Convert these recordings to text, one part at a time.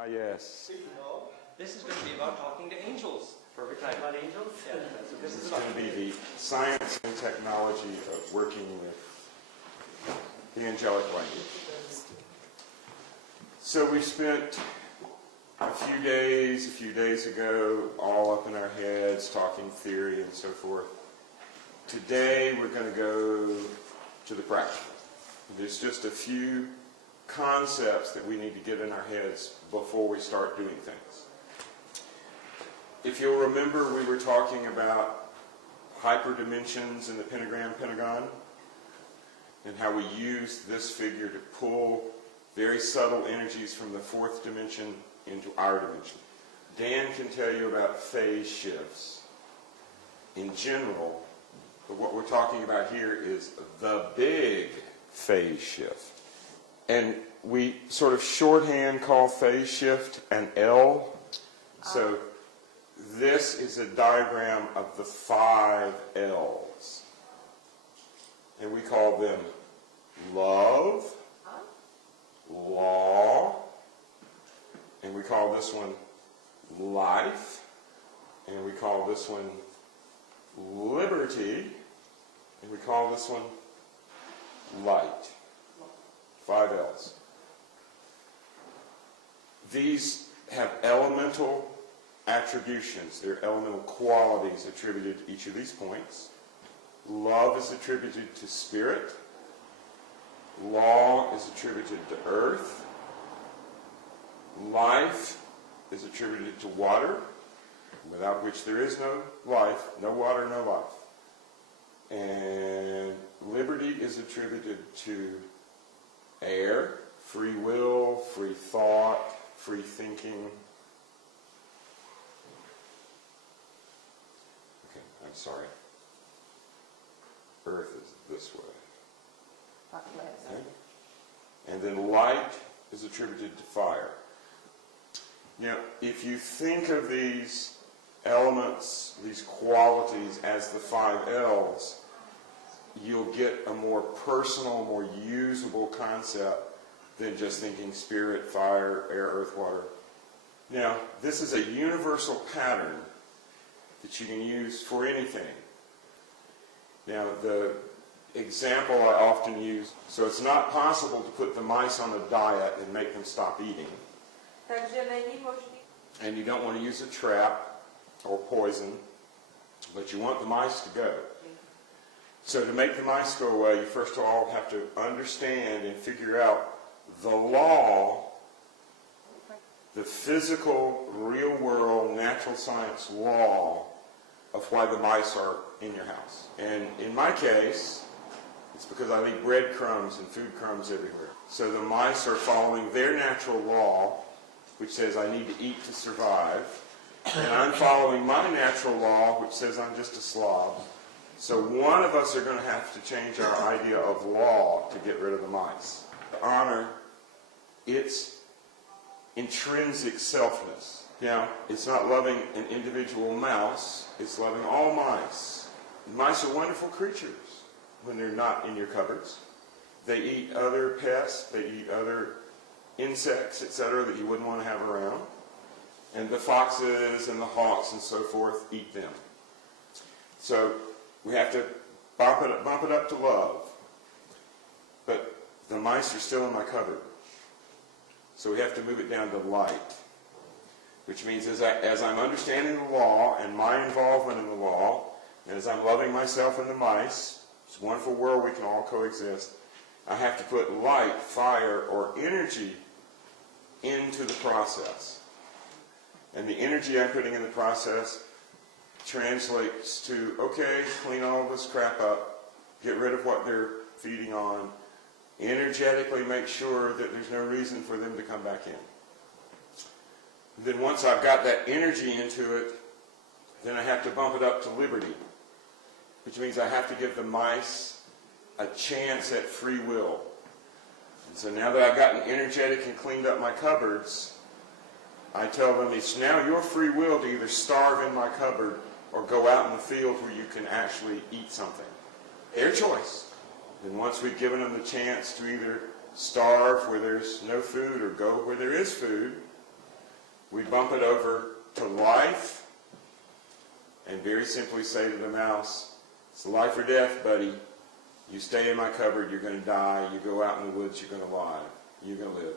Ah, yes. This is going to be about talking to angels. Perfect time. About angels? Yeah, that's what this is about. It's going to be the science and technology of working with the angelic language. So we spent a few days ago, all up in our heads, talking theory and so forth. Today we're going to go to the practical. There's just a few concepts that we need to get in our heads before we start doing things. If you'll remember, we were talking about hyperdimensions in the Pentagon and how we use this figure to pull very subtle energies from the fourth dimension into our dimension. Dan can tell you about phase shifts in general, but what we're talking about here is the big phase shift. And we sort of shorthand call phase shift an L. So this is a diagram of the 5 L's. And we call them love, law, and we call this one life, and we call this one liberty, and we call this one light. 5 L's. These have elemental attributions. They're elemental qualities attributed to each of these points. Love is attributed to spirit. Law is attributed to earth. Life is attributed to water, without which there is no life, no water, no life. And liberty is attributed to air, free will, free thought, free thinking. Okay, I'm sorry. Earth is this way. Okay. And then light is attributed to fire. Now, if you think of these elements, these qualities as the 5 L's, you'll get a more personal, more usable concept than just thinking spirit, fire, air, earth, water. Now, this is a universal pattern that you can use for anything. Now, the example I often use, so it's not possible to put the mice on a diet and make them stop eating. And you don't want to use a trap or poison, but you want the mice to go. So to make the mice go away, you first of all have to understand and figure out the law, the physical, real world, natural science law of why the mice are in your house. And in my case, it's because I leave breadcrumbs and food crumbs everywhere. So the mice are following their natural law, which says I need to eat to survive. And I'm following my natural law, which says I'm just a slob. So one of us are going to have to change our idea of law to get rid of the mice. Honor its intrinsic selfness. Now, it's not loving an individual mouse, it's loving all mice. Mice are wonderful creatures when they're not in your cupboards. They eat other pests, they eat other insects, etc., that you wouldn't want to have around. And the foxes and the hawks and so forth eat them. So we have to bump it up to love. But the mice are still in my cupboard. So we have to move it down to light. Which means as I'm understanding the law and my involvement in the law, and as I'm loving myself and the mice, it's a wonderful world we can all coexist, I have to put light, fire, or energy into the process. And the energy I'm putting in the process translates to, okay, clean all this crap up, get rid of what they're feeding on, energetically make sure that there's no reason for them to come back in. And then once I've got that energy into it, then I have to bump it up to liberty, which means I have to give the mice a chance at free will. And so now that I've gotten energetic and cleaned up my cupboards, I tell them it's now your free will to either starve in my cupboard or go out in the field where you can actually eat something. Their choice. And once we've given them the chance to either starve where there's no food or go where there is food, we bump it over to life and very simply say to the mouse, it's life or death, buddy. You stay in my cupboard, you're going to die. You go out in the woods, you're going to lie. You're going to live.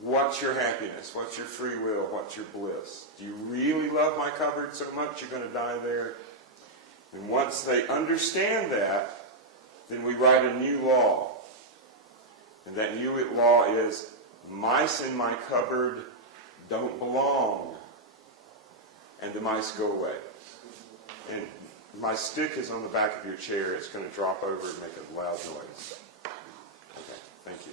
What's your happiness? What's your free will? What's your bliss? Do you really love my cupboard so much you're going to die there? And once they understand that, then we write a new law. And that new law is, mice in my cupboard don't belong. And the mice go away. And my stick is on the back of your chair. It's going to drop over and make a loud noise. Okay, thank you.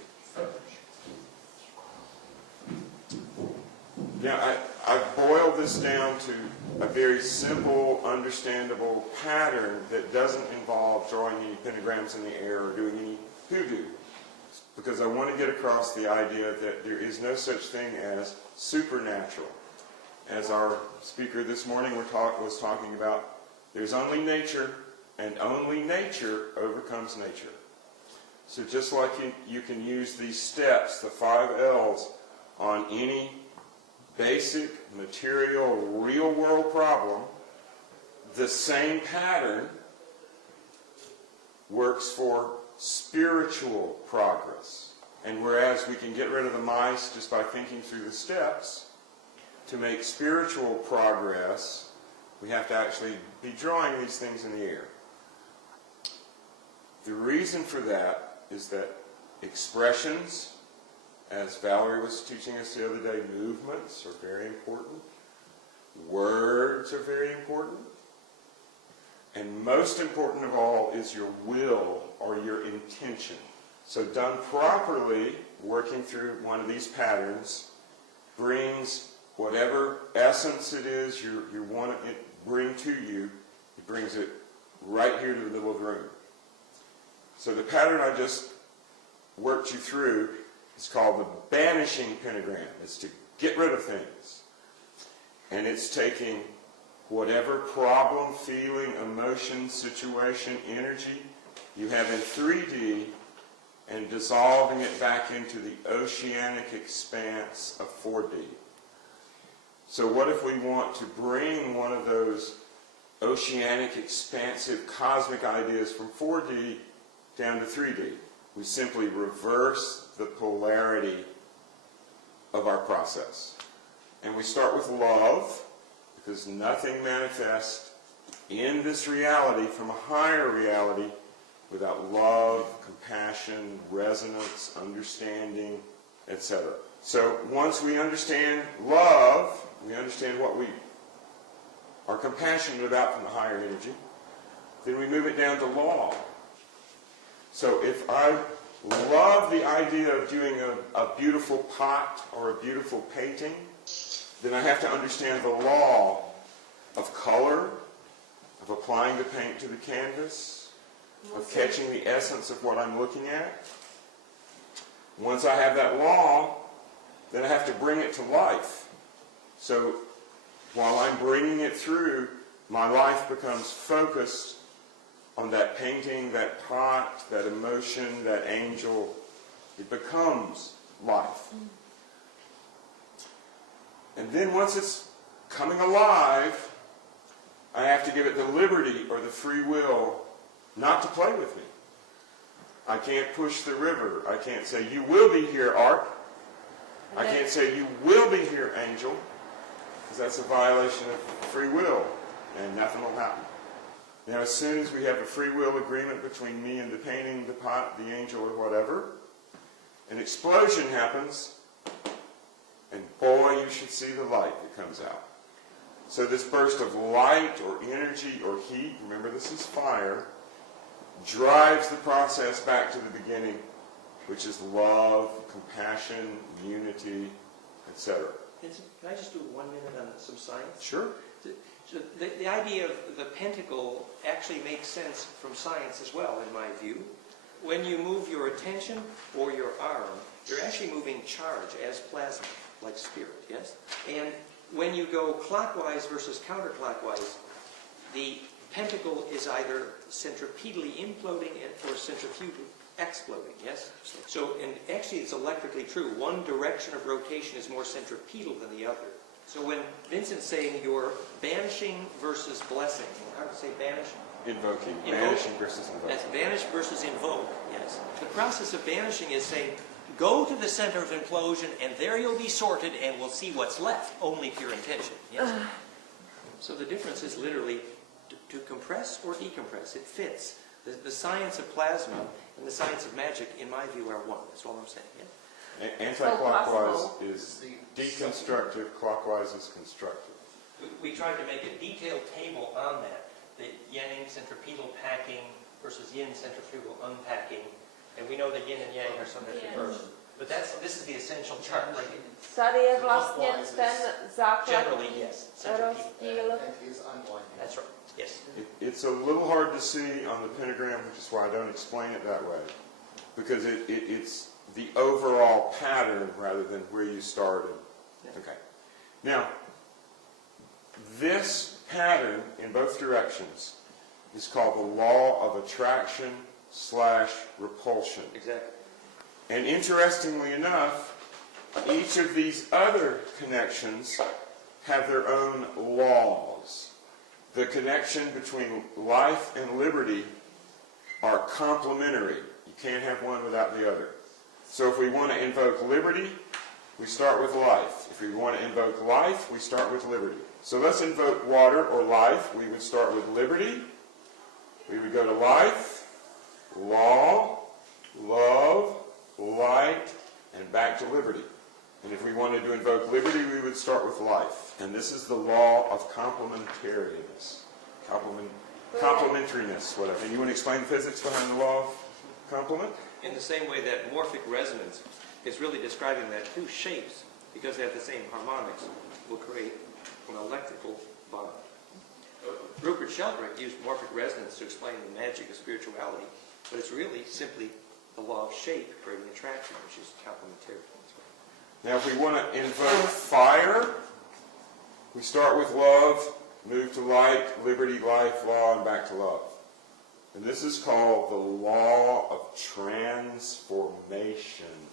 Now, I've boiled this down to a very simple, understandable pattern that doesn't involve drawing any pentagrams in the air or doing any hoodoo. Because I want to get across the idea that there is no such thing as supernatural. As our speaker this morning was talking about, there's only nature, and only nature overcomes nature. So just like you can use these steps, the 5 L's, on any basic, material, real-world problem, the same pattern works for spiritual progress. And whereas we can get rid of the mice just by thinking through the steps, to make spiritual progress, we have to actually be drawing these things in the air. The reason for that is that expressions, as Valerie was teaching us the other day, movements are very important. Words are very important. And most important of all is your will or your intention. So done properly, working through one of these patterns brings whatever essence it is you want to bring to you, it brings it right here to the middle of the room. So the pattern I just worked you through is called the banishing pentagram. It's to get rid of things. And it's taking whatever problem, feeling, emotion, situation, energy you have in 3D and dissolving it back into the oceanic expanse of 4D. So what if we want to bring one of those oceanic, expansive, cosmic ideas from 4D down to 3D? We simply reverse the polarity of our process. And we start with love, because nothing manifests in this reality from a higher reality without love, compassion, resonance, understanding, etc. So once we understand love, we understand what we are compassionate about from the higher energy, then we move it down to law. So if I love the idea of doing a beautiful pot or a beautiful painting, then I have to understand the law of color, of applying the paint to the canvas, of catching the essence of what I'm looking at. Once I have that law, then I have to bring it to life. So while I'm bringing it through, my life becomes focused on that painting, that pot, that emotion, that angel. It becomes life. And then once it's coming alive, I have to give it the liberty or the free will not to play with me. I can't push the river. I can't say, you will be here, Ark. I can't say, you will be here, angel, because that's a violation of free will, and nothing will happen. Now, as soon as we have a free will agreement between me and the painting, the pot, the angel, or whatever, an explosion happens, and boy, you should see the light that comes out. So this burst of light or energy or heat, remember this is fire, drives the process back to the beginning, which is love, compassion, unity, etc. Vincent, can I just do 1 minute on some science? Sure. So the idea of the pentacle actually makes sense from science as well, in my view. When you move your attention or your arm, you're actually moving charge as plasma, like spirit, yes? And when you go clockwise versus counterclockwise, the pentacle is either centripetally imploding or centrifugally exploding, yes? So, and actually it's electrically true. One direction of rotation is more centripetal than the other. So when Vincent's saying you're banishing versus blessing, how do you say banish? Invoking. Invoke. Banishing versus invoking. That's banish versus invoke, yes. The process of banishing is saying, go to the center of implosion and there you'll be sorted and we'll see what's left, only pure intention, yes? So the difference is literally to compress or decompress. It fits. The science of plasma and the science of magic, in my view, are one. That's all I'm saying, yeah? Anti-clockwise is deconstructive, clockwise is constructive. We tried to make a detailed table on that. The yang centripetal packing versus yin centrifugal unpacking. And we know that yin and yang are sometimes reversed. But this is the essential chart right here. Tady je vlastně ten základ Generally, yes. rozdíl. That's right, yes. It's a little hard to see on the pentagram, which is why I don't explain it that way. Because it's the overall pattern rather than where you started. Okay. Now, this pattern in both directions is called the law of attraction / repulsion. Exactly. And interestingly enough, each of these other connections have their own laws. The connection between life and liberty are complementary. You can't have one without the other. So if we want to invoke liberty, we start with life. If we want to invoke life, we start with liberty. So let's invoke water or life. We would start with liberty. We would go to life, law, love, light, and back to liberty. And if we wanted to invoke liberty, we would start with life. And this is the law of complementariness. Complementariness, whatever. And you want to explain the physics behind the law of complement? In the same way that morphic resonance is really describing that two shapes, because they have the same harmonics, will create an electrical bond. Rupert Sheldrake used morphic resonance to explain the magic of spirituality, but it's really simply the law of shape creating attraction, which is complementary. Now, if we want to invoke fire, we start with love, move to light, liberty, life, law, and back to love. And this is called the law of transformation,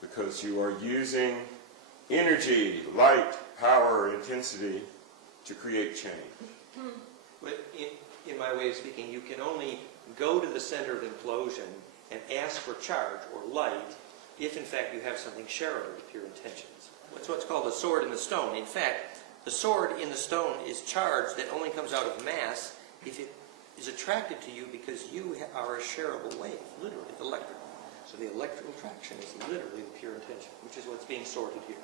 because you are using energy, light, power, intensity to create change. But in my way of speaking, you can only go to the center of implosion and ask for charge or light if, in fact, you have something shareable with your intentions. That's what's called the sword in the stone. In fact, the sword in the stone is charge that only comes out of mass if it is attracted to you because you are a shareable wave, literally electrical. So the electrical attraction is literally the pure intention, which is what's being sorted here.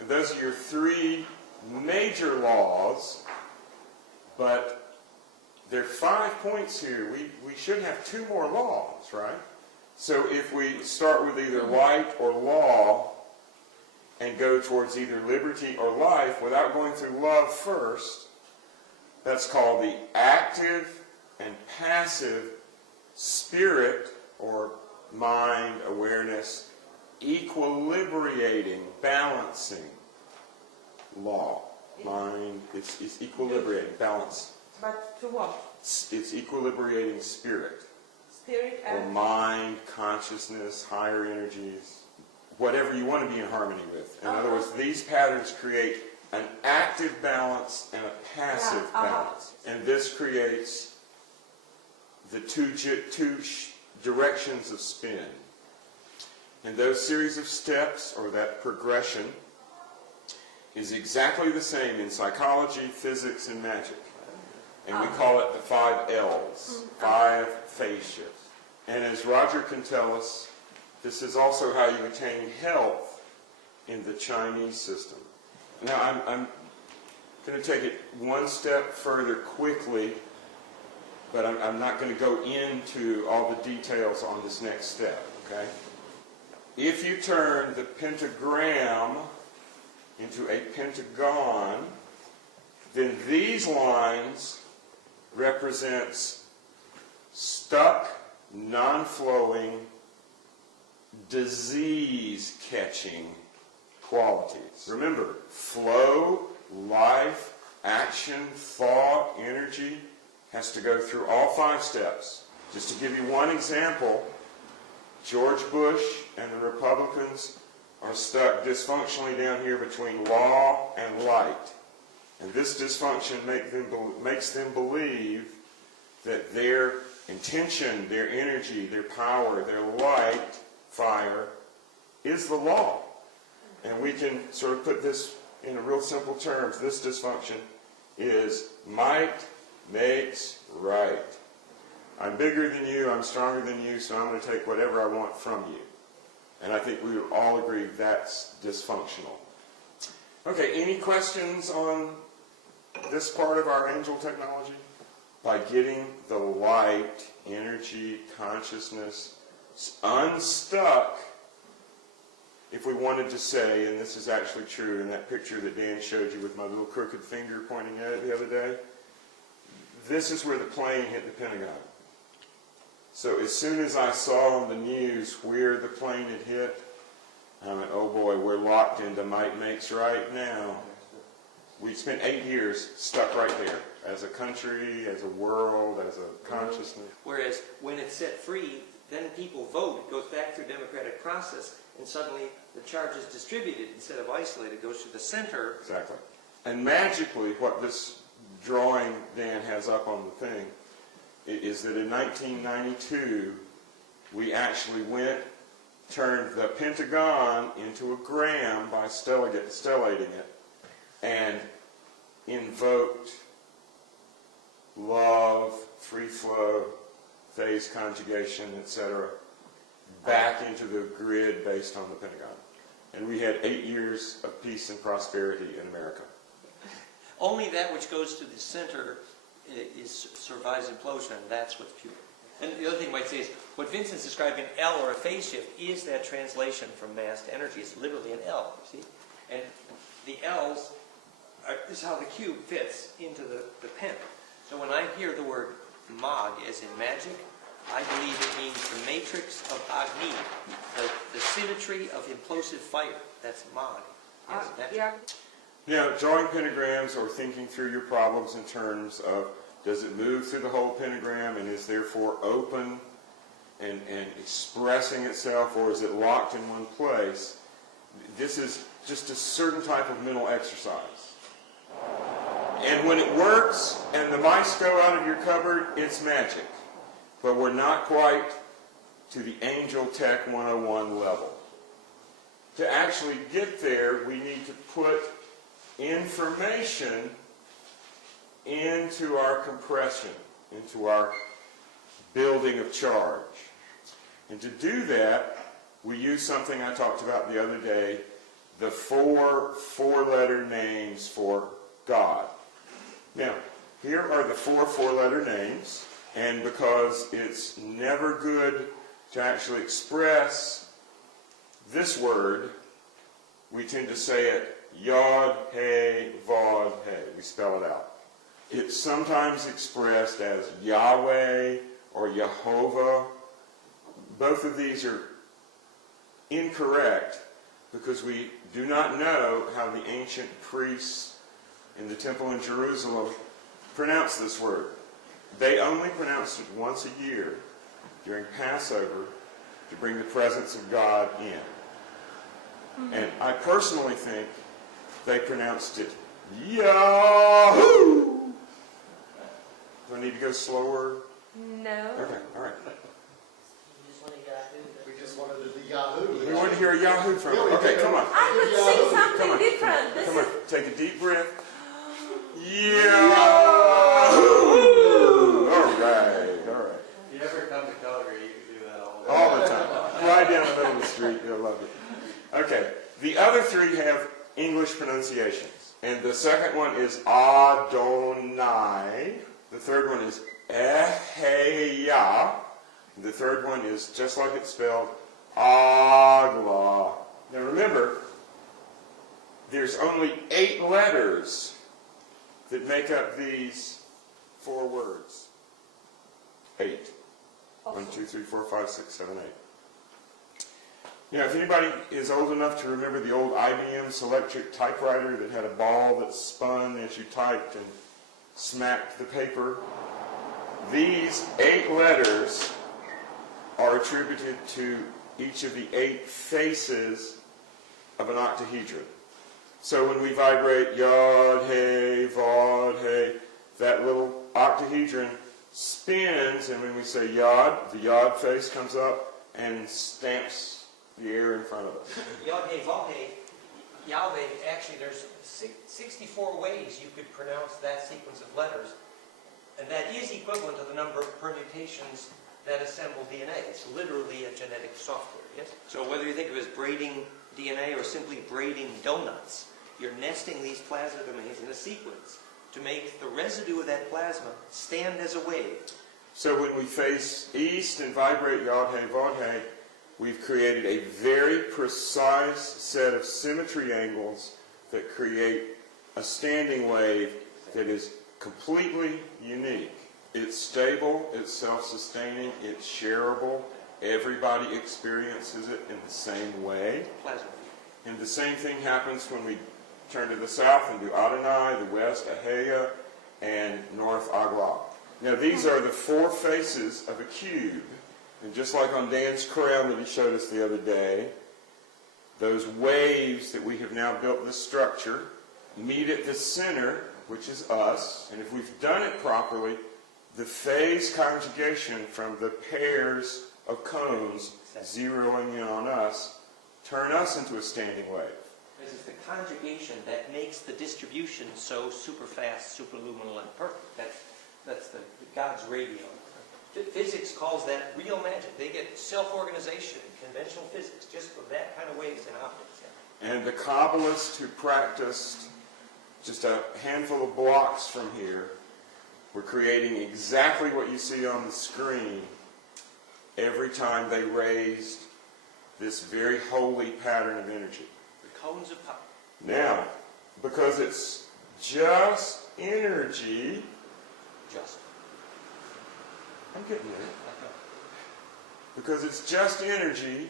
And those are your three major laws, but there are 5 points here. We should have 2 more laws, right? So if we start with either light or law and go towards either liberty or life without going through love first, that's called the active and passive spirit or mind awareness equilibrating, balancing law. Mind, it's equilibrating, balance. But to what? It's equilibrating spirit. Spirit Or and... mind, consciousness, higher energies, whatever you want to be in harmony with. In other words, these patterns create an active balance and a passive balance. And this creates the two directions of spin. And those series of steps, or that progression, is exactly the same in psychology, physics, and magic. And we call it the 5 L's, 5 phase shifts. And as Roger can tell us, this is also how you attain health in the Chinese system. Now, I'm going to take it one step further quickly, but I'm not going to go into all the details on this next step, okay? If you turn the pentagram into a pentagon, then these lines represents stuck, non-flowing, disease-catching qualities. Remember, flow, life, action, thought, energy has to go through all 5 steps. Just to give you one example, George Bush and the Republicans are stuck dysfunctionally down here between law and light. And this dysfunction makes them believe that their intention, their energy, their power, their light, fire, is the law. And we can sort of put this in real simple terms. This dysfunction is might makes right. I'm bigger than you, I'm stronger than you, so I'm going to take whatever I want from you. And I think we would all agree that's dysfunctional. Okay, any questions on this part of our angel technology? By getting the light, energy, consciousness unstuck, if we wanted to say, and this is actually true in that picture that Dan showed you with my little crooked finger pointing at it the other day, this is where the plane hit the Pentagon. So as soon as I saw on the news where the plane had hit, I went, oh boy, we're locked into might makes right now. We spent 8 years stuck right there as a country, as a world, as a consciousness. Whereas when it's set free, then people vote. It goes back through democratic process, and suddenly the charge is distributed instead of isolated. It goes to the center. Exactly. And magically, what this drawing Dan has up on the thing is that in 1992, we actually turned the Pentagon into a gram by stellating it, and invoked love, free flow, phase conjugation, etc., back into the grid based on the Pentagon. And we had 8 years of peace and prosperity in America. Only that which goes to the center survives implosion, and that's what's pure. And the other thing I might say is, what Vincent's describing, L or a phase shift, is that translation from mass to energy. It's literally an L, you see? And the L's is how the cube fits into the pen. So when I hear the word mag, as in magic, I believe it means the matrix of Agni, the symmetry of implosive fire. That's mag. Yes, magic. Now, drawing pentagrams or thinking through your problems in terms of, does it move through the whole pentagram and is therefore open and expressing itself, or is it locked in one place? This is just a certain type of mental exercise. And when it works and the mice go out of your cupboard, it's magic. But we're not quite to the Angel Tech 101 level. To actually get there, we need to put information into our compression, into our building of charge. And to do that, we use something I talked about the other day, the four-letter names for God. Now, here are the four-letter names, and because it's never good to actually express this word, we tend to say it Yod, He, Vod, He. We spell it out. It's sometimes expressed as Yahweh or Yehovah. Both of these are incorrect because we do not know how the ancient priests in the temple in Jerusalem pronounced this word. They only pronounced it once a year during Passover to bring the presence of God in. And I personally think they pronounced it Yahoo! Do I need to go slower? No. Okay, all right. We just wanted to be Yahoo. We want to hear a Yahoo from you. Okay, come on. I would sing Come something on. different. This Come on. is Take a deep breath. Yahoo! All right, all right. If you ever come to Calgary, you can do that All the time. Right down the middle of the street. You'll love it. Okay. The other three have English pronunciations. And the second one is Adonai. The third one is Eheya. The third one is, just like it's spelled, Agla. Now remember, there's only 8 letters that make up these 4 words. 8. 1, 2, 3, 4, 5, 6, 7, 8. Now, if anybody is old enough to remember the old IBM Selectric typewriter that had a ball that spun as you typed and smacked the paper, These 8 letters are attributed to each of the 8 faces of an octahedron. So when we vibrate Yod, Hey, Vod, Hey, that little octahedron spins, and when we say Yod, the Yod face comes up and stamps the air in front of us. Yod He Vav He, Yahweh, actually there's 64 ways you could pronounce that sequence of letters, and that is equivalent to the number of permutations that assemble DNA. It's literally a genetic software, yes? So whether you think of it as braiding DNA or simply braiding donuts, you're nesting these plasma domains in a sequence to make the residue of that plasma stand as a wave. So when we face east and vibrate Yod He Vod He, we've created a very precise set of symmetry angles that create a standing wave that is completely unique. It's stable, it's self-sustaining, it's shareable. Everybody experiences it in the same way. Plasma. And the same thing happens when we turn to the south and do Adonai, the west Aheya, and north Agla. Now these are the 4 faces of a cube. And just like on Dan's crown that he showed us the other day, those waves that we have now built this structure meet at the center, which is us. And if we've done it properly, the phase conjugation from the pairs of cones zeroing in on us turn us into a standing wave. This is the conjugation that makes the distribution so super fast, superluminal, and perfect. That's the God's radio. Physics calls that real magic. They get self-organization, conventional physics, just for that kind of waves in optics. Yeah. And the Kabbalists who practiced just a handful of blocks from here were creating exactly what you see on the screen every time they raised this very holy pattern of energy. The cones of power. Now, because it's just energy, I'm getting there. Because it's just energy,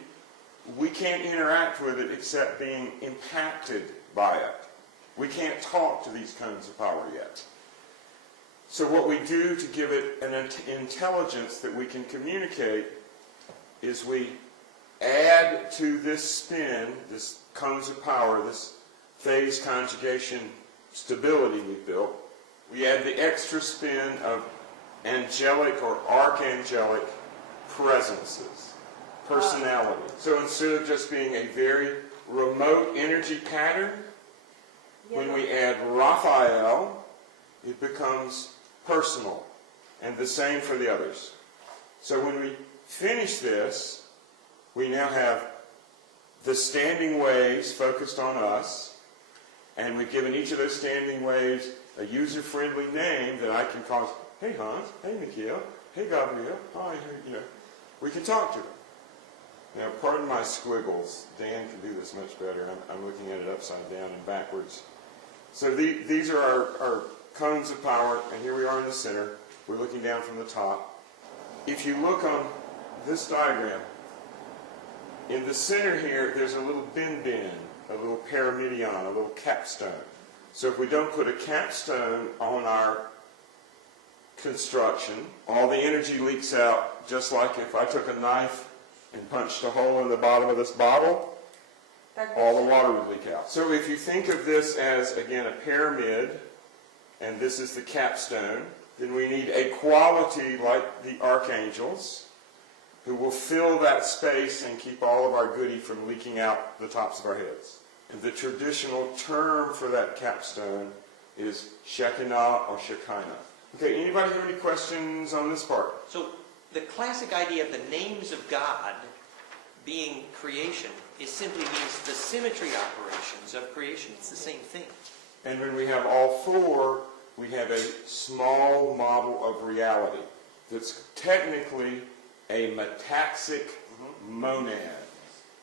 we can't interact with it except being impacted by it. We can't talk to these cones of power yet. So what we do to give it an intelligence that we can communicate is we add to this spin, this cones of power, this phase conjugation stability we built, we add the extra spin of angelic or archangelic presences, personality. So instead of just being a very remote energy pattern, when we add Raphael, it becomes personal, and the same for the others. So when we finish this, we now have the standing waves focused on us, and we've given each of those standing waves a user-friendly name that I can call, hey Hans, hey Nikhil, hey Gabriel, hi, we can talk to them. Now, pardon my squiggles. Dan can do this much better. I'm looking at it upside down and backwards. So these are our cones of power, and here we are in the center. We're looking down from the top. If you look on this diagram, in the center here, there's a little bin, a little pyramidion, a little capstone. So if we don't put a capstone on our construction, all the energy leaks out, just like if I took a knife and punched a hole in the bottom of this bottle, all the water would leak out. So if you think of this as, again, a pyramid, and this is the capstone, then we need a quality like the archangels who will fill that space and keep all of our goody from leaking out the tops of our heads. And the traditional term for that capstone is Shekinah or Shekinah. Okay, anybody have any questions on this part? So the classic idea of the names of God being creation, it simply means the symmetry operations of creation. It's the same thing. And when we have all 4, we have a small model of reality that's technically a metaxic monad.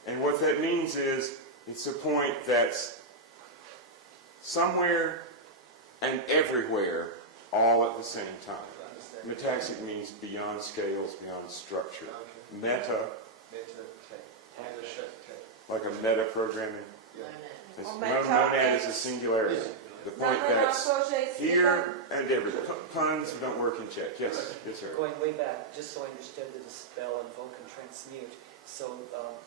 And what that means is it's a point that's somewhere and everywhere all at the same time. Metaxic means beyond scales, beyond structure. Meta, like a meta programming. Monad is a singularity. The point Znamená that's to, že jestli here and everywhere. Puns don't work in Czech. Yes, yes, sir. Going way back, just so I understood the dispel, invoke, and transmute. So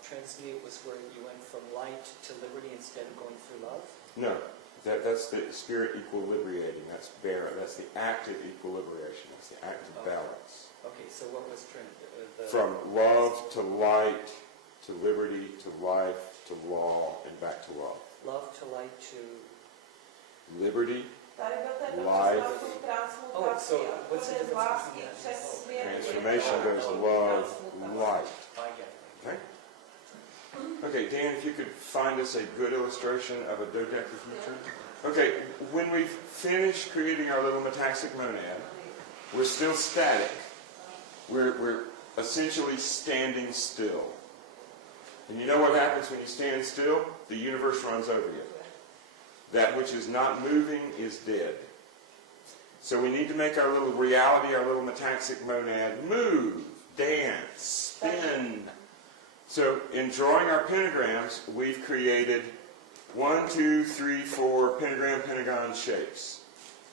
transmute was where you went from light to liberty instead of going through love? No, that's the spirit equilibrating. That's That's the active equilibration. That's the active balance. Okay, so what was From love to light to liberty to life to law and back to love. Love to light to... Liberty, tady byl ten life. proces transmutace. Oh, so A what's the půjde z difference lásky between that přes and love? svět. transformation goes love, light. I get it. Okay? Okay, Dan, if you could find us a good illustration of a dodecahedron. Okay, when we finish creating our little metaxic monad, we're still static. We're essentially standing still. And you know what happens when you stand still? The universe runs over you. That which is not moving is dead. So we need to make our little reality, our little metaxic monad, move, dance, spin. So in drawing our pentagrams, we've created 1, 2, 3, 4 pentagram, pentagon shapes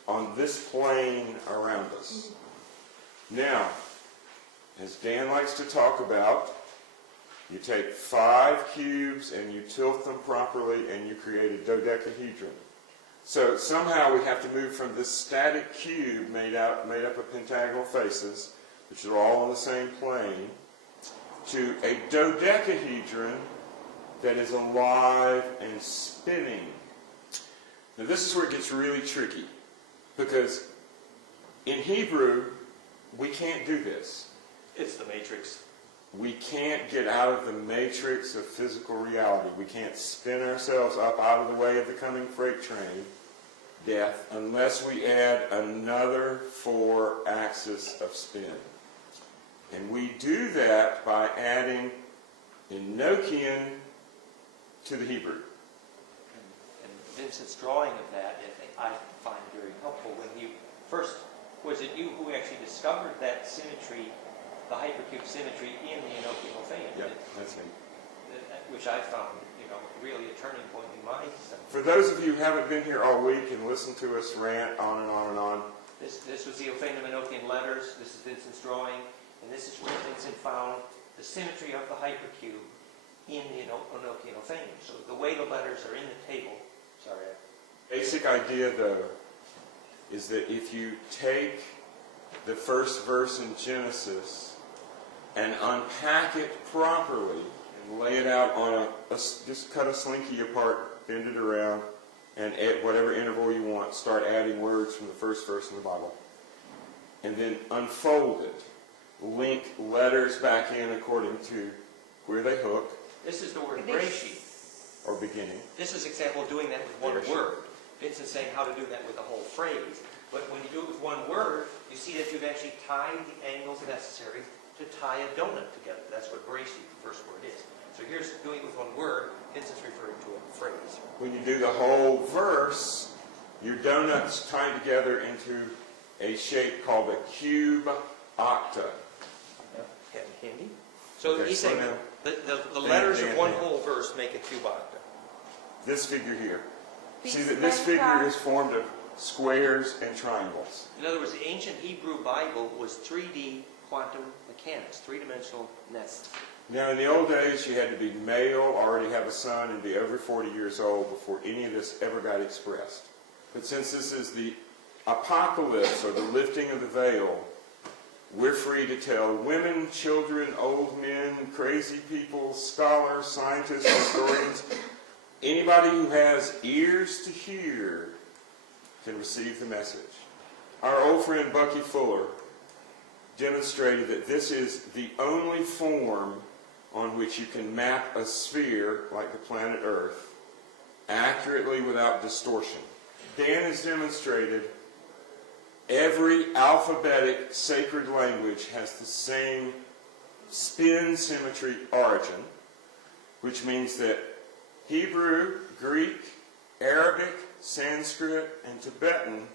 on this plane around us. Now, as Dan likes to talk about, you take 5 cubes and you tilt them properly and you create a dodecahedron. So somehow we have to move from this static cube made up of pentagonal faces, which are all on the same plane, to a dodecahedron that is alive and spinning. Now this is where it gets really tricky, because in Hebrew we can't do this. It's the matrix. We can't get out of the matrix of physical reality. We can't spin ourselves up out of the way of the coming freight train, death, unless we add another 4 axis of spin. And we do that by adding Enochian to the Hebrew. And Vincent's drawing of that, I find very helpful. When you first, was it you who actually discovered that symmetry, the hypercube symmetry in the Enochian Orphanic? Yeah, that's me. Which I found, really a turning point in my stuff. For those of you who haven't been here all week and listened to us rant on and on and on, This was the Orphanic Enochian letters. This is Vincent's drawing. And this is where Vincent found the symmetry of the hypercube in the Enochian Orphanic. So the way the letters are in the table, basic idea though is that if you take the first verse in Genesis and unpack it properly and lay it out on just cut a slinky apart, bend it around, and at whatever interval you want, start adding words from the first verse in the Bible. And then unfold it. Link letters back in according to where they hook. This is the word Breshit. Or beginning. This is an example of doing that with one Breshit. word. Vincent's saying how to do that with a whole phrase. But when you do it with one word, you see that you've actually tied the angles necessary to tie a donut together. That's what Breshit, the first word, is. So here's doing it with one word. Vincent's referring to a phrase. When you do the whole verse, your donuts tie together into a shape called a cube octa. Handy. So Okay, he's so saying now- the letters of one whole verse make a cube octa. This figure here. See that this figure is formed of squares and triangles. In other words, the ancient Hebrew Bible was 3D quantum mechanics, three-dimensional nests. Now, in the old days, you had to be male, already have a son, and be over 40 years old before any of this ever got expressed. But since this is the apocalypse, or the lifting of the veil, we're free to tell women, children, old men, crazy people, scholars, scientists, historians, anybody who has ears to hear can receive the message. Our old friend Bucky Fuller demonstrated that this is the only form on which you can map a sphere like the planet Earth accurately without distortion. Dan has demonstrated every alphabetic sacred language has the same spin symmetry origin, which means that Hebrew, Greek, Arabic, Sanskrit, and Tibetan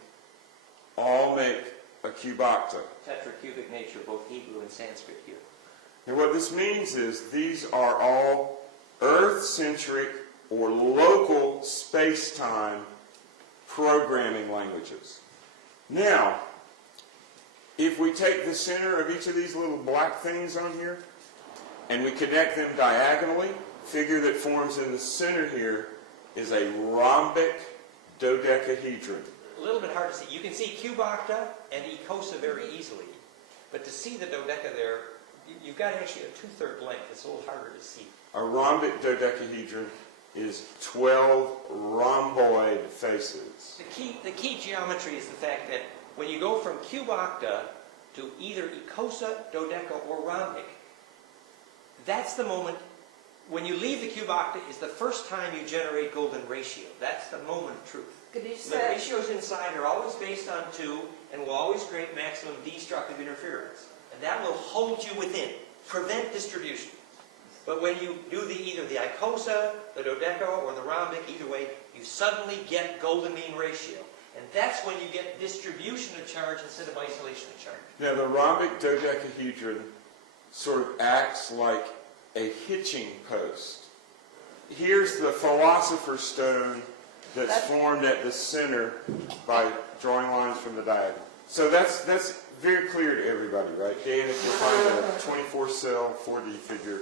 all make a cube octa. Tetracubic nature, both Hebrew and Sanskrit here. And what this means is these are all Earth-centric or local space-time programming languages. Now, if we take the center of each of these little black things on here and we connect them diagonally, figure that forms in the center here is a rhombic dodecahedron. A little bit hard to see. You can see cubocta and ecosa very easily, but to see the dodeca there, you've got actually a 2/3 length. It's a little harder to see. A rhombic dodecahedron is 12 rhomboid faces. The key geometry is the fact that when you go from cubocta to either ecosa, dodeca, or rhombic, that's the moment. When you leave the cubocta is the first time you generate golden ratio. That's the moment of truth. Když The se, ratios inside are always based on 2 and will always create maximum destructive interference. And that will hold you within, prevent distribution. But when you do either the icosa, the dodeca, or the rhombic, either way, you suddenly get golden mean ratio. And that's when you get distribution of charge instead of isolation of charge. Now the rhombic dodecahedron sort of acts like a hitching post. Here's the philosopher's stone that's formed at the center by drawing lines from the diagonal. So that's very clear to everybody, right? Dan, if you find a 24-cell 4D figure.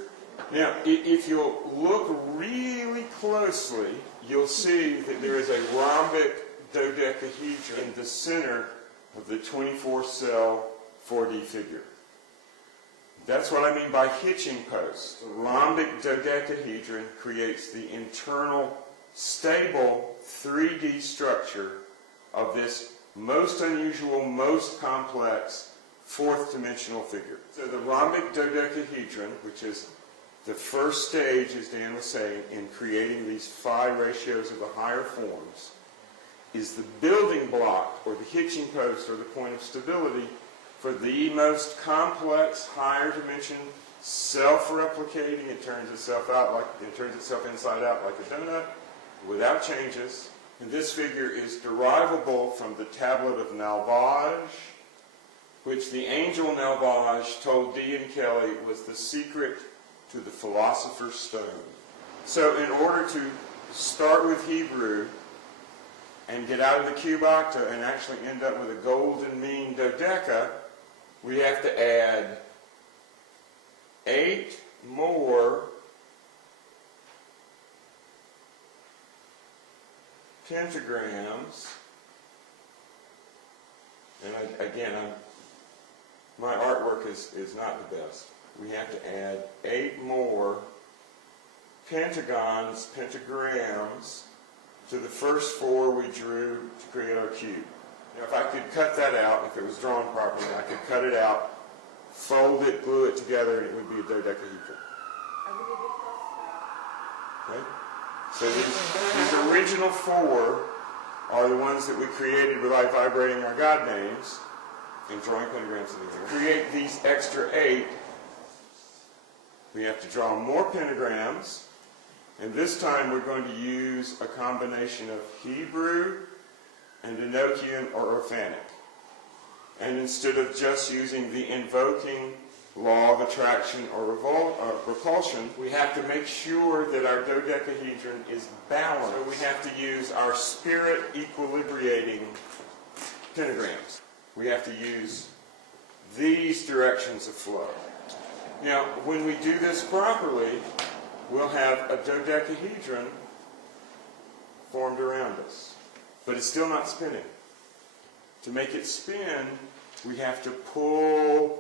Now, if you'll look really closely, you'll see that there is a rhombic dodecahedron in the center of the 24-cell 4D figure. That's what I mean by hitching post. The rhombic dodecahedron creates the internal stable 3D structure of this most unusual, most complex fourth dimensional figure. So the rhombic dodecahedron, which is the first stage, as Dan was saying, in creating these phi ratios of the higher forms, is the building block, or the hitching post, or the point of stability for the most complex higher dimension self-replicating. It turns itself inside out like a donut without changes. And this figure is derivable from the tablet of Nalvaj, which the angel Nalvaj told Dee and Kelly was the secret to the philosopher's stone. So in order to start with Hebrew and get out of the cubocta and actually end up with a golden mean dodeca, we have to add 8 more pentagrams. And my artwork is not the best. We have to add 8 more pentagons, pentagrams, to the first 4 we drew to create our cube. Now, if I could cut that out, if it was drawn properly, I could cut it out, fold it, glue it together, and it would be a dodecahedron. Okay? So these original 4 are the ones that we created by vibrating our God names and drawing pentagrams in the air. To create these extra 8, we have to draw more pentagrams, and this time we're going to use a combination of Hebrew and Enochian or Orphanic. And instead of just using the invoking law of attraction or repulsion, we have to make sure that our dodecahedron is balanced. So we have to use our spirit equilibrating pentagrams. We have to use these directions of flow. Now, when we do this properly, we'll have a dodecahedron formed around us. But it's still not spinning. To make it spin, we have to pull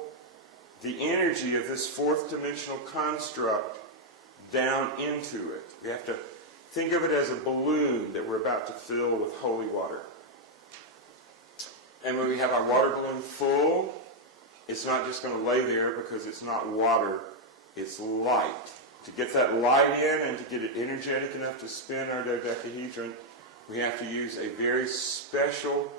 the energy of this fourth dimensional construct down into it. We have to think of it as a balloon that we're about to fill with holy water. And when we have our water balloon full, it's not just going to lay there because it's not water, it's light. To get that light in and to get it energetic enough to spin our dodecahedron, we have to use a very special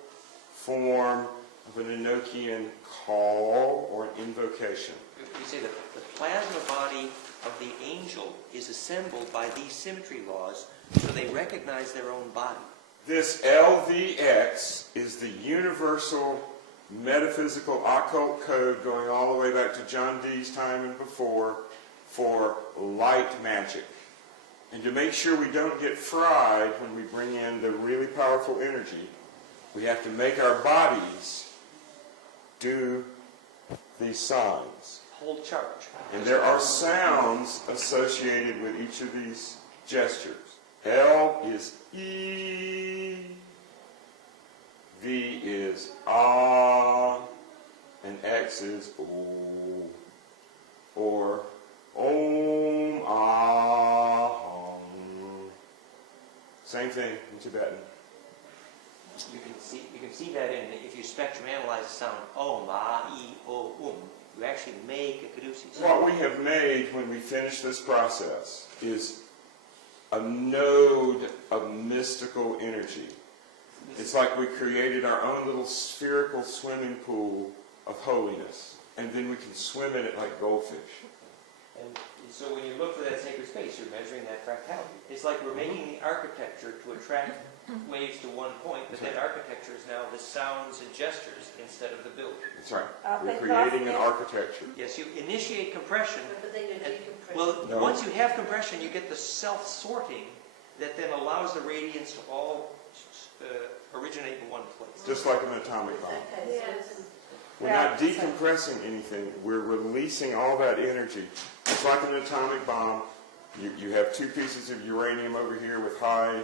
form of an Enochian call or an invocation. You say that the plasma body of the angel is assembled by these symmetry laws so they recognize their own body. This LVX is the universal metaphysical occult code going all the way back to John Dee's time and before for light magic. And to make sure we don't get fried when we bring in the really powerful energy, we have to make our bodies do these signs. Hold charge. And there are sounds associated with each of these gestures. L is E, V is Ah, and X is O, or Om Ah Hum. Same thing in Tibetan. You can see that if you spectrum analyze the sound Om, Ah, E, O, you actually make a caduceus. What we have made when we finish this process is a node of mystical energy. It's like we created our own little spherical swimming pool of holiness, and then we can swim in it like goldfish. And so when you look for that sacred space, you're measuring that fractality. It's like we're making the architecture to attract waves to one point, but that architecture is now the sounds and gestures instead of the building. That's right. We're creating an architecture. Yes, you initiate compression. But then you decompress. Well, No. once you have compression, you get the self-sorting that then allows the radiance to all originate in one place. Just like an atomic bomb. We're not decompressing anything. We're releasing all that energy. It's like an atomic bomb. You have two pieces of uranium over here with high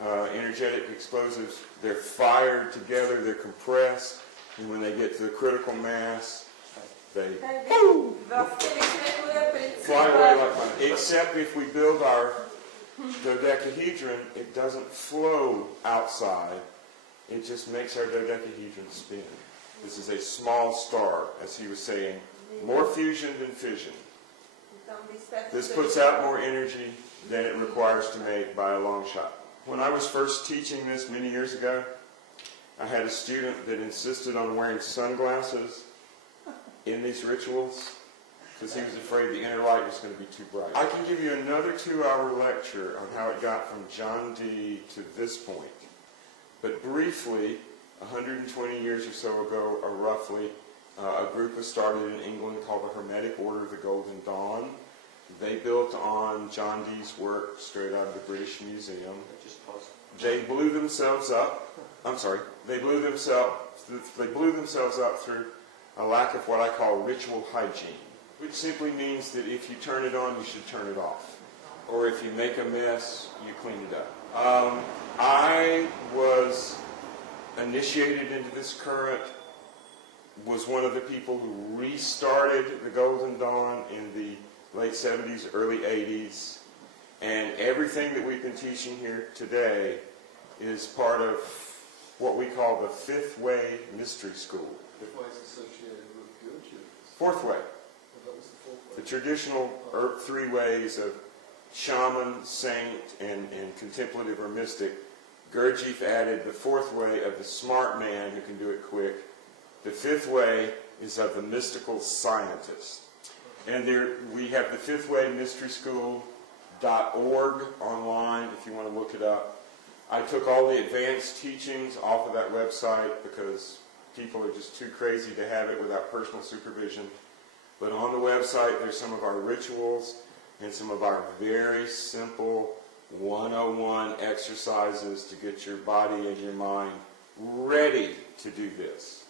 energetic explosives. They're fired together. They're compressed. And when they get to the critical mass, they fly away like that. Except if we build our dodecahedron, it doesn't flow outside. It just makes our dodecahedron spin. This is a small star, as he was saying, more fusion than fission. This puts out more energy than it requires to make by a long shot. When I was first teaching this many years ago, I had a student that insisted on wearing sunglasses in these rituals because he was afraid the inner light was going to be too bright. I can give you another 2-hour lecture on how it got from John Dee to this point. But briefly, 120 years or so ago, or roughly, a group was started in England called the Hermetic Order of the Golden Dawn. They built on John Dee's work straight out of the British Museum. They blew themselves up. They blew themselves up through a lack of what I call ritual hygiene, which simply means that if you turn it on, you should turn it off. Or if you make a mess, you clean it up. I was initiated into this current, was one of the people who restarted the Golden Dawn in the late 70s, early 80s, and everything that we've been teaching here today is part of what we call the Fifth Way Mystery School. Fifth way is associated with Gurdjieff. Fourth Way. That was the fourth way. The traditional 3 ways of shaman, saint, and contemplative or mystic. Gurdjieff added the 4th way of the smart man who can do it quick. The 5th way is of the mystical scientist. And there we have the 5th Way Mystery School.org online if you want to look it up. I took all the advanced teachings off of that website because people are just too crazy to have it without personal supervision. But on the website there's some of our rituals and some of our very simple 101 exercises to get your body and your mind ready to do this.